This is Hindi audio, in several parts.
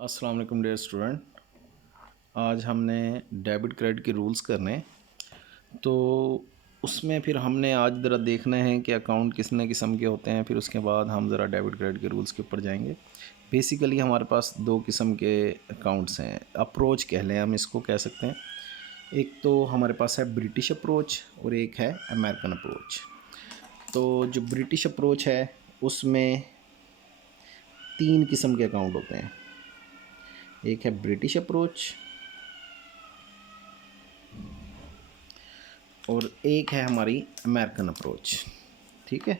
अस्सलाम वालेकुम डियर स्टूडेंट। आज हमने डेबिट क्रेडिट के रूल्स करने, तो उसमें फिर हमने आज ज़रा देखना है कि अकाउंट कितने किस्म के होते हैं। फिर उसके बाद हम ज़रा डेबिट क्रेडिट के रूल्स के ऊपर जाएंगे। बेसिकली हमारे पास दो किस्म के अकाउंट्स हैं, अप्रोच कह लें, हम इसको कह सकते हैं। एक तो हमारे पास है ब्रिटिश अप्रोच और एक है अमेरिकन अप्रोच। तो जो ब्रिटिश अप्रोच है उसमें तीन किस्म के अकाउंट होते हैं। एक है ब्रिटिश अप्रोच और एक है हमारी अमेरिकन अप्रोच। ठीक है,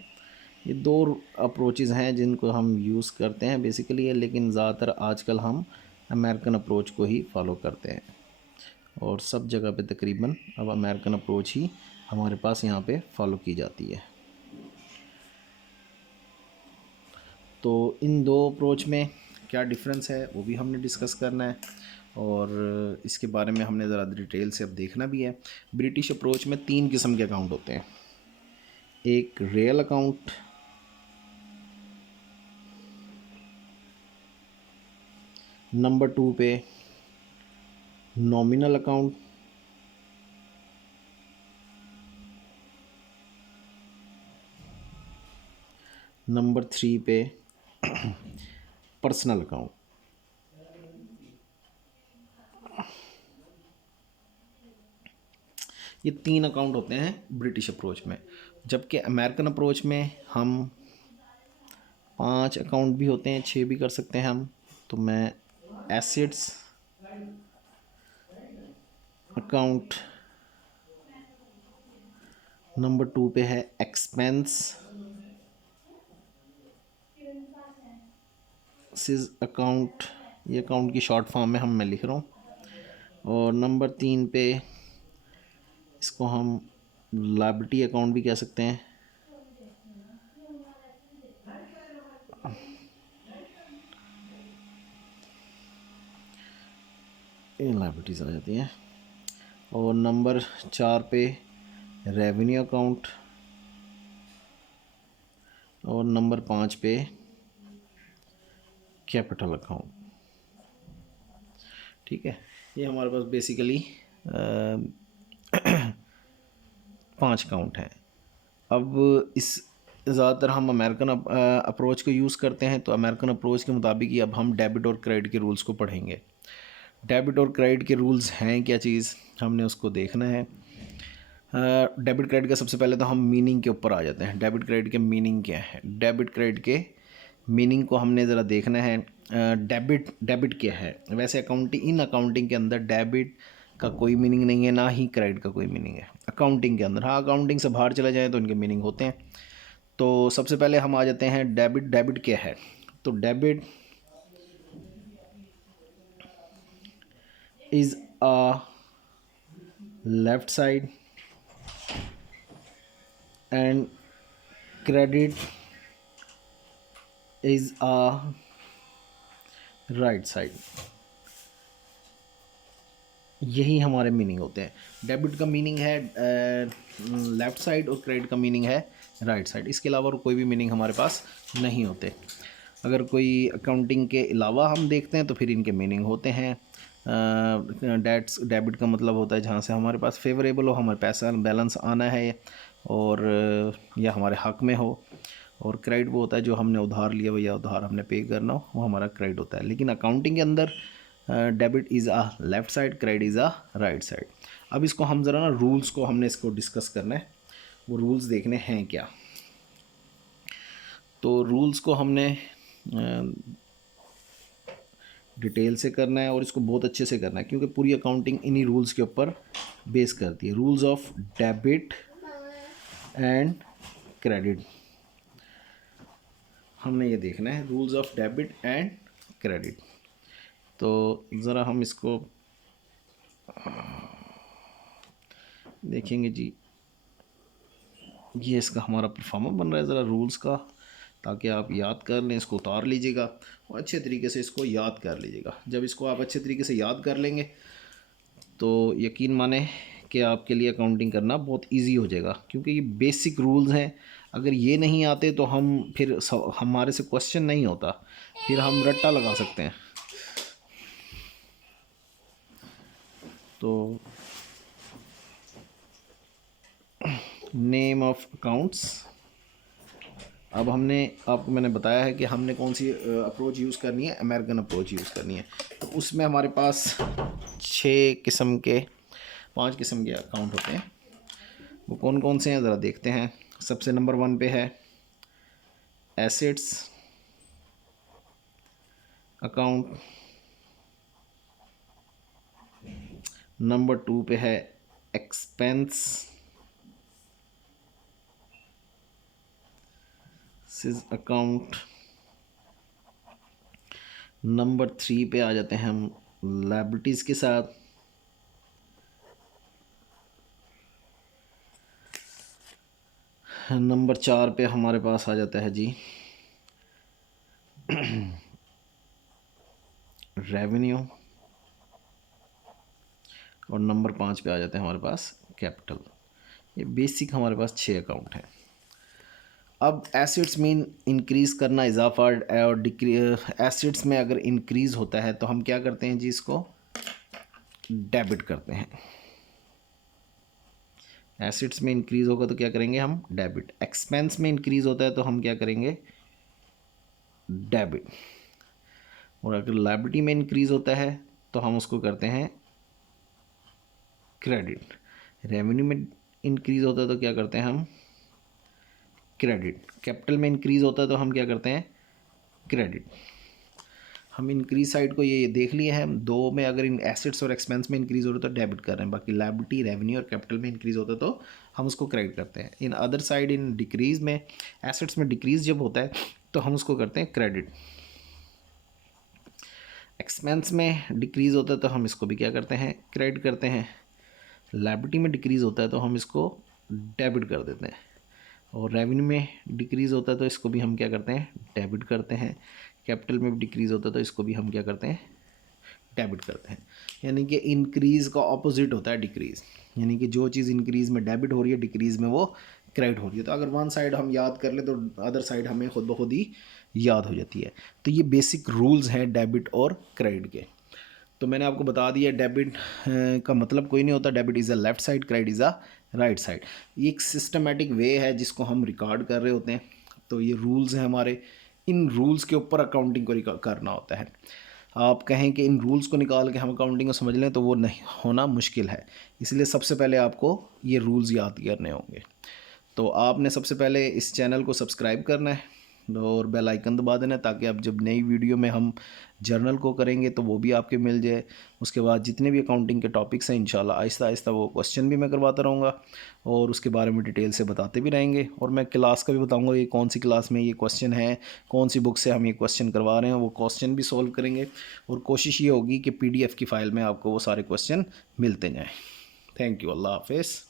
ये दो अप्रोचेज़ हैं जिनको हम यूज़ करते हैं बेसिकली, लेकिन ज़्यादातर आजकल हम अमेरिकन अप्रोच को ही फॉलो करते हैं और सब जगह पे तकरीबन अब अमेरिकन अप्रोच ही हमारे पास यहाँ पे फॉलो की जाती है। तो इन दो अप्रोच में क्या डिफरेंस है वो भी हमने डिस्कस करना है और इसके बारे में हमने ज़रा डिटेल से अब देखना भी है। ब्रिटिश अप्रोच में तीन किस्म के अकाउंट होते हैं। एक रियल अकाउंट, नंबर 2 पे नॉमिनल अकाउंट, नंबर 3 पे पर्सनल अकाउंट। ये तीन अकाउंट होते हैं ब्रिटिश अप्रोच में, जबकि अमेरिकन अप्रोच में हम 5 अकाउंट भी होते हैं, 6 भी कर सकते हैं हम। तो मैं एसेट्स अकाउंट, नंबर 2 पे है एक्सपेंस सिज अकाउंट, ये अकाउंट की शॉर्ट फॉर्म में मैं लिख रहा हूँ, और नंबर 3 पे इसको हम लायबिलिटी अकाउंट भी कह सकते हैं। ये लायबिलिटीज़ आ जाती हैं। और नंबर 4 पे रेवेन्यू अकाउंट और नंबर 5 पे कैपिटल अकाउंट। ठीक है, ये हमारे पास बेसिकली 5 अकाउंट हैं। अब इस ज़्यादातर हम अमेरिकन अप्रोच को यूज़ करते हैं, तो अमेरिकन अप्रोच के मुताबिक ही अब हम डेबिट और क्रेडिट के रूल्स को पढ़ेंगे। डेबिट और क्रेडिट के रूल्स हैं क्या चीज़, हमने उसको देखना है। डेबिट क्रेडिट का सबसे पहले तो हम मीनिंग के ऊपर आ जाते हैं। डेबिट क्रेडिट के मीनिंग क्या है, डेबिट क्रेडिट के मीनिंग को हमने ज़रा देखना है। डेबिट क्या है, वैसे इन अकाउंटिंग के अंदर डेबिट का कोई मीनिंग नहीं है, ना ही क्रेडिट का कोई मीनिंग है अकाउंटिंग के अंदर। हाँ, अकाउंटिंग से बाहर चला जाए तो इनके मीनिंग होते हैं। तो सबसे पहले हम आ जाते हैं डेबिट। डेबिट क्या है, तो debit is a left side and credit is a right side. यही हमारे मीनिंग होते हैं। डेबिट का मीनिंग है लेफ़्ट साइड और क्रेडिट का मीनिंग है राइट साइड। इसके अलावा और कोई भी मीनिंग हमारे पास नहीं होते। अगर कोई अकाउंटिंग के अलावा हम देखते हैं तो फिर इनके मीनिंग होते हैं। डेबिट का मतलब होता है जहाँ से हमारे पास फेवरेबल हो, हमारे पैसा बैलेंस आना है और या हमारे हक में हो। और क्रेडिट वो होता है जो हमने उधार लिया हो या उधार हमने पे करना हो, वो हमारा क्रेडिट होता है। लेकिन अकाउंटिंग के अंदर debit is a left side, credit is a right side. अब इसको हम ज़रा ना रूल्स को हमने इसको डिस्कस करना है, वो रूल्स देखने हैं क्या। तो रूल्स को हमने डिटेल से करना है और इसको बहुत अच्छे से करना है, क्योंकि पूरी अकाउंटिंग इन्हीं रूल्स के ऊपर बेस करती है। Rules of debit and credit, हमने ये देखना है rules of debit and credit. तो ज़रा हम इसको देखेंगे जी। ये इसका हमारा परफॉर्मा बन रहा है ज़रा रूल्स का, ताकि आप याद कर लें, इसको उतार लीजिएगा और अच्छे तरीके से इसको याद कर लीजिएगा। जब इसको आप अच्छे तरीके से याद कर लेंगे तो यकीन माने कि आपके लिए अकाउंटिंग करना बहुत इजी हो जाएगा, क्योंकि ये बेसिक रूल्स हैं। अगर ये नहीं आते तो हम फिर हमारे से क्वेश्चन नहीं होता, फिर हम रट्टा लगा सकते हैं। तो नेम ऑफ अकाउंट्स, अब आपको मैंने बताया है कि हमने कौन सी अप्रोच यूज़ करनी है, अमेरिकन अप्रोच यूज़ करनी है। तो उसमें हमारे पास 5 किस्म के अकाउंट होते हैं। वो कौन कौन से हैं ज़रा देखते हैं। सबसे नंबर 1 पे है एसेट्स अकाउंट, नंबर 2 पे है एक्सपेंस अकाउंट, नंबर 3 पे आ जाते हैं हम लायबिलिटीज़ के साथ, नंबर 4 पे हमारे पास आ जाता है जी रेवेन्यू, और नंबर 5 पे आ जाते हैं हमारे पास कैपिटल। ये बेसिक हमारे पास 6 अकाउंट हैं। अब एसेट्स में इंक्रीज़ करना, इजाफा और एसेट्स में अगर इंक्रीज़ होता है तो हम क्या करते हैं जी, इसको डेबिट करते हैं। एसेट्स में इंक्रीज़ होगा तो क्या करेंगे हम, डेबिट। एक्सपेंस में इंक्रीज़ होता है तो हम क्या करेंगे, डेबिट। और अगर लायबिलिटी में इंक्रीज़ होता है तो हम उसको करते हैं क्रेडिट। रेवेन्यू में इंक्रीज़ होता है तो क्या करते हैं हम, क्रेडिट। कैपिटल में इंक्रीज़ होता है तो हम क्या करते हैं, क्रेडिट। हम इंक्रीज साइड को ये देख लिए हैं। दो में अगर इन एसेट्स और एक्सपेंस में इंक्रीज़ हो रहा है तो डेबिट कर रहे हैं, बाकी लायबिलिटी, रेवेन्यू और कैपिटल में इंक्रीज़ होता है तो हम उसको क्रेडिट करते हैं। In other side, in decrease में, एसेट्स में डिक्रीज़ जब होता है तो हम उसको करते हैं क्रेडिट। एक्सपेंस में डिक्रीज़ होता है तो हम इसको भी क्या करते हैं, क्रेडिट करते हैं। लायबिलिटी में डिक्रीज़ होता है तो हम इसको डेबिट कर देते हैं। और रेवेन्यू में डिक्रीज़ होता है तो इसको भी हम क्या करते हैं, डेबिट करते हैं। कैपिटल में भी डिक्रीज़ होता है तो इसको भी हम क्या करते हैं, डेबिट करते हैं। यानी कि इंक्रीज़ का ऑपोजिट होता है डिक्रीज़, यानी कि जो चीज़ इंक्रीज़ में डेबिट हो रही है डिक्रीज़ में वो क्रेडिट हो रही है। तो अगर वन साइड हम याद कर ले तो अदर साइड हमें खुद ब खुद ही याद हो जाती है। तो ये बेसिक रूल्स हैं डेबिट और क्रेडिट के। तो मैंने आपको बता दिया डेबिट का मतलब कोई नहीं होता, debit is a left side, credit is a right side. ये एक सिस्टमेटिक वे है जिसको हम रिकॉर्ड कर रहे होते हैं। तो ये रूल्स हैं हमारे, इन रूल्स के ऊपर अकाउंटिंग को करना होता है। आप कहें कि इन रूल्स को निकाल के हम अकाउंटिंग को समझ लें तो वो नहीं होना, मुश्किल है। इसलिए सबसे पहले आपको ये रूल्स याद करने होंगे। तो आपने सबसे पहले इस चैनल को सब्सक्राइब करना है और बेल आइकन दबा देना है, ताकि अब जब नई वीडियो में हम जर्नल को करेंगे तो वो भी आपके मिल जाए। उसके बाद जितने भी अकाउंटिंग के टॉपिक्स हैं इंशाल्लाह आहिस्ता आहिस्ता वो क्वेश्चन भी मैं करवाता रहूँगा और उसके बारे में डिटेल से बताते भी रहेंगे। और मैं क्लास का भी बताऊँगा ये कौन सी क्लास में ये क्वेश्चन है, कौन सी बुक से हम ये क्वेश्चन करवा रहे हैं, वो क्वेश्चन भी सॉल्व करेंगे। और कोशिश ये होगी कि PDF की फ़ाइल में आपको वो सारे क्वेश्चन मिलते जाएँ। थैंक यू, अल्लाह हाफिज़।